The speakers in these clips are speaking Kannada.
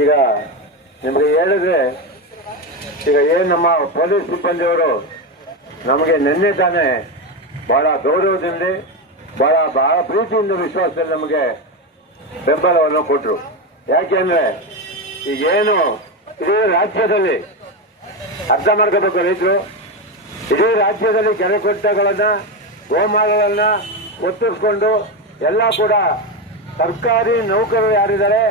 ಈಗ ನಿಮಗೆ ಹೇಳಿದ್ರೆ, ಈಗ ಏನು ನಮ್ಮ ಪೊಲೀಸ್ ಸಿಬ್ಬಂದಿಯವರು ನಮಗೆ ನಿನ್ನೆ ತಾನೇ ಬಹಳ ಗೌರವದಿಂದ, ಬಹಳ ಬಹಳ ಪ್ರೀತಿಯಿಂದ ವಿಶ್ವಾಸದಲ್ಲಿ ನಮಗೆ ಬೆಂಬಲವನ್ನು ಕೊಟ್ಟರು ಯಾಕೆಂದ್ರೆ ಈಗೇನು ಇಡೀ ರಾಜ್ಯದಲ್ಲಿ ಅರ್ಥ ಮಾಡ್ಕೋಬೇಕು ರೈತರು, ಇಡೀ ರಾಜ್ಯದಲ್ಲಿ ಕೆರೆ ಕಟ್ಟೆಗಳನ್ನ, ಗೋಮಾಳಗಳನ್ನ ಒತ್ತಿಸ್ಕೊಂಡು ಎಲ್ಲ ಕೂಡ ಸರ್ಕಾರಿ ನೌಕರರು ಯಾರಿದ್ದಾರೆ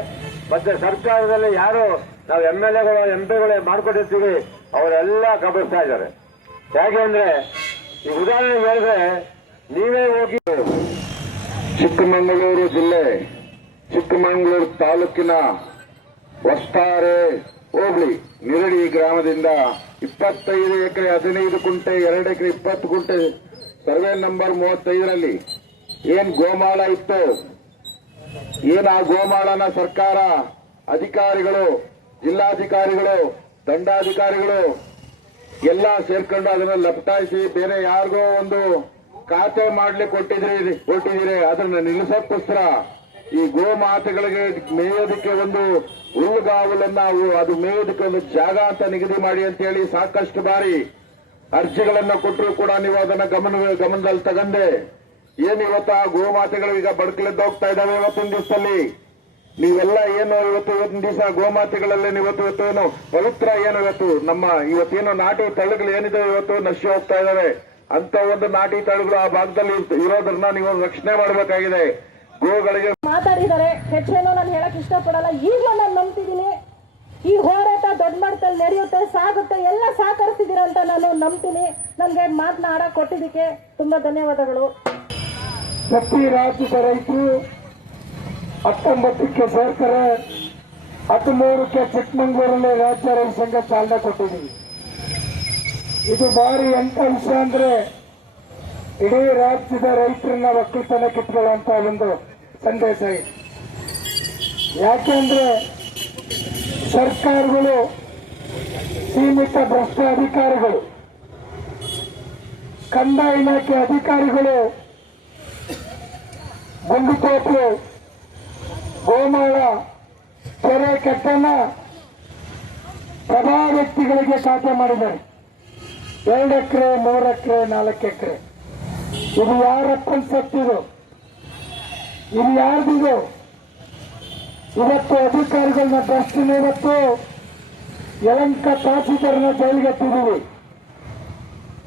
ಮತ್ತೆ ಸರ್ಕಾರದಲ್ಲಿ ಯಾರು ನಾವು ಎಂ ಎಲ್ ಎಗಳು, ಎಂ ಪಿಗಳು ಮಾಡ್ಕೊಂಡಿರ್ತೀವಿ ಅವರೆಲ್ಲ ಕಬಳಿಸ್ತಾ ಇದ್ದಾರೆ. ಯಾಕೆ ಅಂದ್ರೆ, ಈ ಉದಾಹರಣೆ ಹೇಳಿದ್ರೆ, ನೀವೇ ಹೋಗಿ ಚಿಕ್ಕಮಗಳೂರು ಜಿಲ್ಲೆ, ಚಿಕ್ಕಮಗಳೂರು ತಾಲೂಕಿನ ವಸ್ತಾರೆ ಹೋಬಳಿ, ನಿರಡಿ ಗ್ರಾಮದಿಂದ ಇಪ್ಪತ್ತೈದು ಎಕರೆ, ಹದಿನೈದು ಕುಂಟೆ ಎರಡು ಎಕರೆ, ಇಪ್ಪತ್ತು ಕುಂಟೆ ಸರ್ವೆ ನಂಬರ್ ಮೂವತ್ತೈದರಲ್ಲಿ ಏನ್ ಗೋಮಾಳ ಇತ್ತು? ಏನ್ ಗೋಮಾಳನ ಸರ್ಕಾರ, ಅಧಿಕಾರಿಗಳು, ಜಿಲ್ಲಾಧಿಕಾರಿಗಳು, ದಂಡಾಧಿಕಾರಿಗಳು ಎಲ್ಲ ಸೇರ್ಕೊಂಡು ಅದನ್ನ ಲಪಟಾಯಿಸಿ ಬೇರೆ ಯಾರಿಗೋ ಒಂದು ಖಾತೆ ಮಾಡ್ಲಿಕ್ಕೆ ಕೊಟ್ಟಿದ್ರಿ ಕೊಟ್ಟಿದ್ದೀರಿ, ಅದನ್ನ ನಿಲ್ಲಿಸೋಕ್ಕೋಸ್ಕರ ಈ ಗೋಮಾತೆಗಳಿಗೆ ಮೇಯೋದಕ್ಕೆ ಒಂದು ಹುಲ್ಲುಗಾವಲನ್ನ ಅದು ಮೇಯೋದಕ್ಕೆ ಒಂದು ಜಾಗ ಅಂತ ನಿಗದಿ ಮಾಡಿ ಅಂತ ಹೇಳಿ ಸಾಕಷ್ಟು ಬಾರಿ ಅರ್ಜಿಗಳನ್ನ ಕೊಟ್ಟರು ಕೂಡ ನೀವು ಅದನ್ನ ಗಮನ, ಗಮನದಲ್ಲಿ ತಗಂದೆ ಏನ್ ಇವತ್ತು ಗೋಮಾತೆಗಳು ಈಗ ಬಡ್ಕಲಿದ್ದ ಹೋಗ್ತಾ ಇದಾವೆ ಇವತ್ತಿನ ದಿವಸದಲ್ಲಿ? ನೀವೆಲ್ಲ ಏನು ಇವತ್ತು ಇವತ್ತಿನ ದಿವಸ ಗೋಮಾತೆಗಳಲ್ಲಿ ಇವತ್ತು ಇವತ್ತು ಏನು ಪವಿತ್ರ ಏನು ಇವತ್ತು? ನಮ್ಮ ಇವತ್ತೇನು ನಾಟಿ ತಳಿಗಳು ಏನಿದೆ ಇವತ್ತು? ನಶಿ ಹೋಗ್ತಾ ಇದಾವೆ ಅಂತ ಒಂದು ನಾಟಿ ತಳಿಗಳು ಆ ಭಾಗದಲ್ಲಿ ಇರೋದ್ರನ್ನ ನೀವು ರಕ್ಷಣೆ ಮಾಡಬೇಕಾಗಿದೆ. ಗೋಗಳಿಗೆ ಮಾತಾಡಿದ್ದಾರೆ. ಹೆಚ್ಚೇನು ನಾನು ಹೇಳಕ್ ಇಷ್ಟಪಡಲ್ಲ. ಈಗಲೂ ನಾನು ನಂಬ್ತಿದ್ದೀನಿ. ಈ ಹೋರಾಟ ದೊಡ್ಡ ಮಟ್ಟದಲ್ಲಿ ನಡೆಯುತ್ತೆ, ಸಾಗುತ್ತೆ, ಎಲ್ಲ ಸಹಕರಿಸ್ತಿದ್ದೀರ ಅಂತ ನಾನು ನಂಬ್ತೀನಿ. ನನಗೆ ಮಾತನಾಡ ಕೊಟ್ಟಿದ್ದಕ್ಕೆ ತುಂಬಾ ಧನ್ಯವಾದಗಳು. ಪ್ರತಿ ರಾಜ್ಯದ ರೈತರು ಹತ್ತೊಂಬತ್ತಕ್ಕೆ ಸೇರ್ತಾರೆ, ಹದಿಮೂರಕ್ಕೆ ಚಿಕ್ಕಮಂಗ್ಳೂರಲ್ಲಿ ರಾಜ್ಯ ರೈತ ಸಂಘ ಚಾಲನೆ ಕೊಟ್ಟಿದ್ದೀವಿ. ಇದು ಭಾರಿ ಎಂತ ವಿಷಯ ಅಂದ್ರೆ ಇಡೀ ರಾಜ್ಯದ ರೈತರನ್ನ ಒಕ್ಕಲ್ತನ ಕಿತ್ಕೊಳ್ಳುವಂತ ಒಂದು ಸಂದೇಶ ಇದೆ. ಯಾಕೆಂದ್ರೆ ಸರ್ಕಾರಗಳು ಸೀಮಿತ ಭ್ರಷ್ಟ ಅಧಿಕಾರಿಗಳು ಕಂದಾಯ ಇಲಾಖೆ ಅಧಿಕಾರಿಗಳು ಬಂಡುಕೋಟು ಗೋಮಾಳ, ಕೆರೆ ಕಟ್ಟನ್ನ ಪ್ರಭಾ ವ್ಯಕ್ತಿಗಳಿಗೆ ಖಾತೆ ಮಾಡಿದ್ದಾರೆ. ಎರಡು ಎಕರೆ, ಮೂರು ಎಕರೆ, ನಾಲ್ಕು ಎಕರೆ. ಇದು ಯಾರಪ್ಪನ ಸತ್ತಿದು ಇದು? ಯಾರ್ದಿದು? ಇವತ್ತು ಅಧಿಕಾರಿಗಳನ್ನ ದರ್ಶನ ಇವತ್ತು ಯಲಂಕ ತಹಸೀಲ್ದಾರ್ನ ಜೈಲಿಗೆ ಎತ್ತಿದ್ದೀವಿ.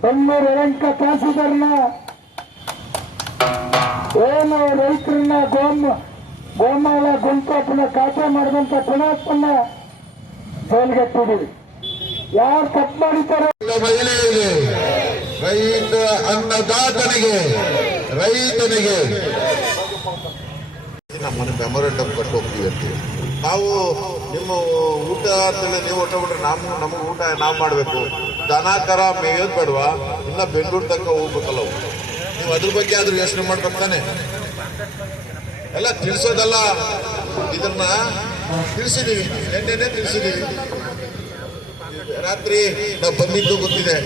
ಬೆಂಗಳೂರು ಯಲಂಕ ತಹಸೀಲ್ದಾರ್ನ ಏನು ರೈತರನ್ನ ಗೋಮ್ ಗೋಮಾಲ ಗುಂಪಾಪನ ಕಾಟ ಮಾಡಿದಂತ ಪುನಃಪನ್ನ ಜೈಲಿಗೆಟ್ಟಿದ್ದೀವಿ ಯಾರು ತಪ್ಪು ಮಾಡಿದ್ದಾರೆ? ಮಹಿಳೆಯರಿಗೆ, ರೈತ ಅನ್ನದಾತನಿಗೆ, ರೈತನಿಗೆ. ನಮ್ಮನೆ ಮೆಮೊರಂಡಮ್ ಕೊಟ್ಟು ಹೋಗ್ತೀವಿ ಅಂತೀವಿ. ನಾವು ನಿಮ್ಮ ಊಟ ಅಂತೇಳಿ ನೀವು ಊಟ ಬಿಟ್ರೆ ನಾವು ನಮಗೆ ಊಟ ನಾವು ಮಾಡಬೇಕು. ದನ, ಕರ ಮೇಯೋದು ಬೇಡವಾ? ಇಲ್ಲ ಬೆಂಗಳೂರು ತನಕ ಹೋಗ್ಬೇಕಲ್ಲ ಅದ್ರ ಬಗ್ಗೆ ಆದ್ರೂ ಯೋಚನೆ ಮಾಡ್ಕೊಡ್ತಾನೆ ತಾನೆ? ಎಲ್ಲ ತಿಳಿಸೋದಲ್ಲ. ಇದನ್ನ ತಿಳಿಸಿದೀವಿ. ನಿನ್ನೆನೆ ತಿಳಿಸಿದೀವಿ. ರಾತ್ರಿ ನಾವು ಬಂದಿದ್ದು ಗೊತ್ತಿದೆ.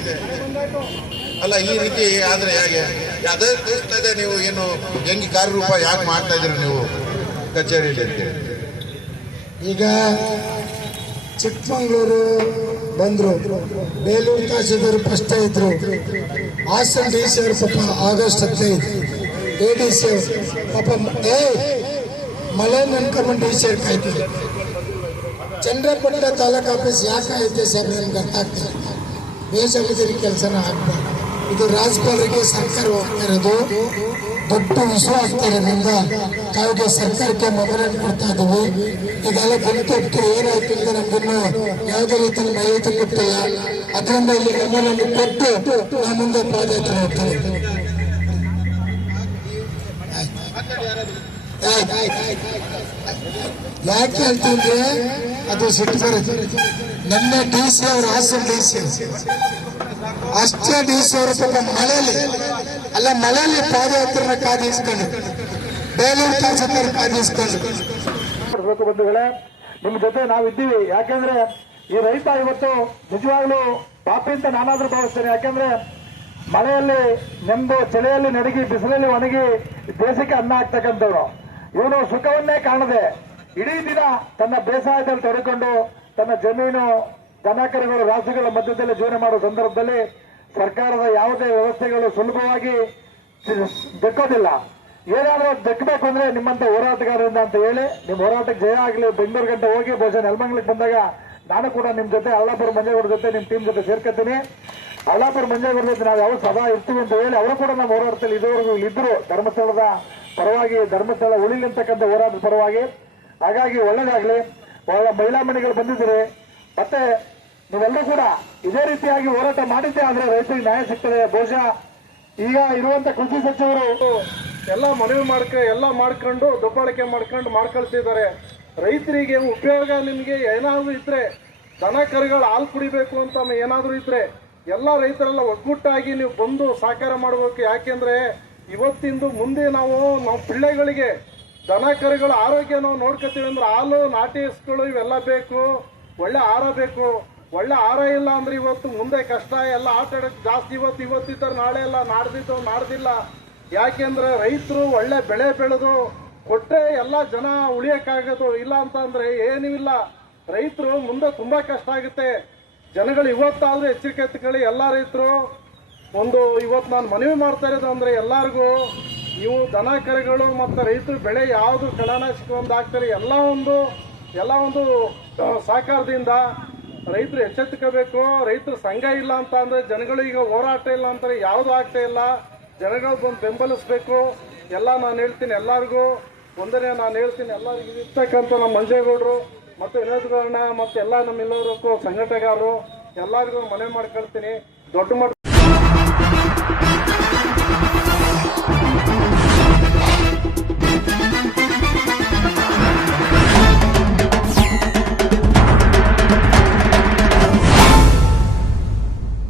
ಅಲ್ಲ, ಈ ರೀತಿ ಆದ್ರೆ ಹೇಗೆ? ಅದೇ ತಿಳಿಸ್ತಾ ಇದೆ ನೀವು ಏನು ಹೆಂಗೆ ಕಾರ್ಯರೂಪ ಯಾಕೆ ಮಾಡ್ತಾ ಇದ್ದೀರಿ ನೀವು ಕಚೇರಿಯಲ್ಲಿ ಈಗ ಚಿಕ್ಕಮಂಗ್ಳೂರು ಬಂದ್ರು. ಬೇಲೂರು ತಹಸೀಲ್ದಾರ್ ಫಸ್ಟ್ ಇದ್ರು. ಹಾಸನ್ ಡಿ ಸಿ ಅವರು ಪಾಪ ಆಗಸ್ಟ್ ಹದಿನೈದು. ಎ ಡಿ ಸಿ ಪಾಪ, ಏ ಮಳೆ ನನ್ಕೊಂಡ್ ಡಿ ಸಿ ಅವ್ರು ಕಾಯ್ತಿದ್ರು ಚಂದ್ರಪಟ್ಟಣ ತಾಲೂಕು ಆಫೀಸ್ ಯಾಕೆ ಐತೆ ಸರ್ ನನ್ಗೆ ಅರ್ಥ ಆಗ್ತಿಲ್ಲ ಬೇಜವಾಬ್ದಾರಿ ಕೆಲಸನ ಆಗ್ಬಾರ್ದು. ಇದು ರಾಜ್ಯಪಾಲರಿಗೆ ಸರ್ಕಾರ ಹೋಗ್ತಾ ಇರೋದು. ದೊಡ್ಡ ವಿಷಯ ಆಗ್ತಾ ಇರೋದ್ರಿಂದ ತಾವಿಗೆ ಸರ್ಕಾರಕ್ಕೆ ಮೆಮೊರಂಡ್ ಕೊಡ್ತಾ ಇದ್ದೀವಿ. ಇದೆಲ್ಲ ಬಂತು ಏನಾಯ್ತು ಅಂತ ನಮ್ಗಿನ್ನು ಯಾವುದೇ ರೀತಿಯಲ್ಲಿ ಮಾಹಿತಿ ಕೊಟ್ಟಿಲ್ಲ ಅದರಿಂದ ಇಲ್ಲಿ ಮೆಮೊರಂಡ್ ಕೊಟ್ಟು ನಾವು ಮುಂದೆ ಪಾದಯಾತ್ರೆ ಹೋಗ್ತಾ ಇದ್ದೀವಿ ಆಯ್ತು, ಆಯ್ತು, ಆಯ್ತು, ಆಯ್ತು. ಯಾಕೆ ಅಂತಂದ್ರೆ ಅದು ಸಿಟ್ಟು ಬರುತ್ತೆ ನನ್ನ ಡಿ ಸಿ ಅವರು ಹಾಸನ್ ಡಿ ಸಿ ಅಷ್ಟೇ ದಿವಸ ಅವರು ಮಳೆಯಲ್ಲಿ ಅಲ್ಲ ಮಳೆಯಲ್ಲಿ ಪಾದಯಾತ್ರೆನ ಕಾದಿಸ್ಕೊಂಡು, ಬೇಲೂರು ತಹಸೀಲ್ದಾರ್ ಕಾದಿಸ್ಕೊಂಡು. ಬಂಧುಗಳೇ, ನಿಮ್ ಜೊತೆ ನಾವಿದ್ದೀವಿ. ಯಾಕೆಂದ್ರೆ ಈ ರೈತ ಇವತ್ತು ನಿಜವಾಗ್ಲೂ ಪಾಪಿ ಅಂತ ನಾನಾದ್ರೂ ಭಾವಿಸ್ತೇನೆ. ಯಾಕೆಂದ್ರೆ ಮಳೆಯಲ್ಲಿ ನೆಂದು ಚಳಿಯಲ್ಲಿ ನಡಗಿ ಬಿಸಿಲಲ್ಲಿ ಒಣಗಿ ದೇಶಕ್ಕೆ ಅನ್ನ ಹಾಕ್ತಕ್ಕಂಥವ್ರು ಇವನು ಸುಖವನ್ನೇ ಕಾಣದೆ ಇಡೀ ದಿನ ತನ್ನ ಬೇಸಾಯದಲ್ಲಿ ತೊಡಕೊಂಡು ತನ್ನ ಜಮೀನು ದನಕರುಗಳು ರಾಸುಗಳ ಮಧ್ಯದಲ್ಲಿ ಜೀವನ ಮಾಡುವ ಸಂದರ್ಭದಲ್ಲಿ ಸರ್ಕಾರದ ಯಾವುದೇ ವ್ಯವಸ್ಥೆಗಳು ಸುಲಭವಾಗಿ ದಕ್ಕೋದಿಲ್ಲ. ಏನಾದರೂ ದಕ್ಕಬೇಕು ಅಂದ್ರೆ ನಿಮ್ಮಂತ ಹೋರಾಟಗಾರರಿಂದ ಅಂತ ಹೇಳಿ ನಿಮ್ಮ ಹೋರಾಟಕ್ಕೆ ಜಯ ಆಗಲಿ, ಬೆಂಗಳೂರು ಗಂಟೆ ಹೋಗಿ, ಬಹುಶಃ ನೆಲಮಂಗ್ಲಕ್ಕೆ ಬಂದಾಗ ನಾನು ಕೂಡ ನಿಮ್ಮ ಜೊತೆ, ಅಳ್ಳಾಪುರ ಮಂಜೇಗೌಡ ಜೊತೆ ನಿಮ್ಮ ಟೀಮ್ ಜೊತೆ ಸೇರ್ಕೊತೀನಿ ಅಳ್ಳಾಪುರ ಮಂಜೇಗೌಡ ಜೊತೆ ನಾವು ಯಾವ ಸದಾ ಇರ್ತೀವಿ ಅಂತ ಹೇಳಿ, ಅವರು ಕೂಡ ನಮ್ಮ ಹೋರಾಟದಲ್ಲಿ ಇದುವರೆಗೂ ಇದ್ರು ಧರ್ಮಸ್ಥಳದ ಪರವಾಗಿ, ಧರ್ಮಸ್ಥಳ ಉಳಿಲಿ ಅಂತಕ್ಕಂಥ ಹೋರಾಟದ ಪರವಾಗಿ. ಹಾಗಾಗಿ ಒಳ್ಳೇದಾಗ್ಲಿ. ಒಳ್ಳೆ ಮಹಿಳಾ ಮನೆಗಳು ಬಂದಿದ್ದರೆ ಮತ್ತೆ ನೀವೆಲ್ಲರೂ ಕೂಡ ಇದೇ ರೀತಿಯಾಗಿ ಹೋರಾಟ ಮಾಡಿದ್ದೆ, ಆದ್ರೆ ರೈತರಿಗೆ ನ್ಯಾಯ ಸಿಗ್ತದೆ. ಬಹುಶಃ ಈಗ ಇರುವಂತ ಕೃಷಿ ಸಚಿವರು ಎಲ್ಲ ಮನವಿ ಮಾಡ್ಕ, ಎಲ್ಲ ಮಾಡ್ಕೊಂಡು, ದಬ್ಬಾಳಿಕೆ ಮಾಡ್ಕೊಂಡು ಮಾಡ್ಕೊಳ್ತಿದ್ದಾರೆ. ರೈತರಿಗೆ ಉಪಯೋಗ ನಿಮಗೆ ಏನಾದರೂ ಇದ್ರೆ, ದನ ಕರುಗಳು ಹಾಲು ಕುಡಿಬೇಕು ಅಂತ ಏನಾದರೂ ಇದ್ರೆ, ಎಲ್ಲ ರೈತರೆಲ್ಲ ಒಗ್ಗಟ್ಟಾಗಿ ನೀವು ಬಂದು ಸಹಕಾರ ಮಾಡಬೇಕು. ಯಾಕೆಂದ್ರೆ ಇವತ್ತಿಂದು ಮುಂದೆ ನಾವು ನಾವು ಪಿಳ್ಳೆಗಳಿಗೆ ದನ ಕರುಗಳ ಆರೋಗ್ಯ ನಾವು ನೋಡ್ಕೊತೀವಿ ಅಂದ್ರೆ ಹಾಲು ನಾಟಿಸ್ಗಳು ಇವೆಲ್ಲ ಬೇಕು, ಒಳ್ಳೆ ಆಹಾರ ಬೇಕು. ಒಳ್ಳೆ ಆರ ಇಲ್ಲ ಅಂದ್ರೆ ಇವತ್ತು ಮುಂದೆ ಕಷ್ಟ, ಎಲ್ಲ ಆಟ ಆಡೋದು ಜಾಸ್ತಿ ಇವತ್ತು, ಇವತ್ತಿದ್ದರೆ ನಾಳೆ ಎಲ್ಲ ನಾಡ್ದಿದ್ದು, ನಾಡ್ದಿಲ್ಲ. ಯಾಕೆಂದ್ರೆ ರೈತರು ಒಳ್ಳೆ ಬೆಳೆ ಬೆಳೆದು ಕೊಟ್ಟರೆ ಎಲ್ಲ ಜನ ಉಳಿಯಕ್ಕಾಗೋದು ಇಲ್ಲ ಅಂತಂದ್ರೆ ಏನೂ ಇಲ್ಲ. ರೈತರು ಮುಂದೆ ತುಂಬಾ ಕಷ್ಟ ಆಗುತ್ತೆ. ಜನಗಳು ಇವತ್ತಾದರೂ ಎಚ್ಚರಿಕೆ ತಗೊಳ್ಳಿ ಎಲ್ಲ ರೈತರು ಒಂದು ಇವತ್ತು ನಾನು ಮನವಿ ಮಾಡ್ತಾ ಇರೋದು ಅಂದ್ರೆ ಎಲ್ಲರಿಗೂ ನೀವು ದನ ಕರುಗಳು ಮತ್ತು ರೈತರು ಬೆಳೆ ಯಾವುದು ಕಳನಾಶಕ ಒಂದು ಹಾಕ್ತಾರೆ, ಎಲ್ಲ ಒಂದು ಎಲ್ಲ ಒಂದು ಸಹಕಾರದಿಂದ ರೈತರು ಎಚ್ಚೆತ್ತುಕೋಬೇಕು, ರೈತರು ಸಂಘ ಇಲ್ಲ ಅಂತ ಅಂದರೆ ಜನಗಳು ಈಗ ಹೋರಾಟ ಇಲ್ಲ ಅಂತಾರೆ ಯಾವುದು ಆಗ್ತಾ ಇಲ್ಲ. ಜನಗಳು ಬಂದು ಬೆಂಬಲಿಸ್ಬೇಕು. ಎಲ್ಲ ನಾನು ಹೇಳ್ತೀನಿ ಎಲ್ಲರಿಗೂ. ಒಂದನೇ ನಾನು ಹೇಳ್ತೀನಿ ಎಲ್ಲರಿಗೂ ಇರ್ತಕ್ಕಂಥ ನಮ್ಮ ಮಂಜೇಗೌಡರು ಮತ್ತು ವಿನೋದ್ಗೌಡನ ಮತ್ತು ಎಲ್ಲ ನಮ್ಮ ನಮ್ಮೆಲ್ಲರಿಗೂ ಸಂಘಟಗಾರರು ಎಲ್ಲರಿಗೂ ಮನವಿ ಮಾಡ್ಕೊಳ್ತೀನಿ. ದೊಡ್ಡ ಮಟ್ಟ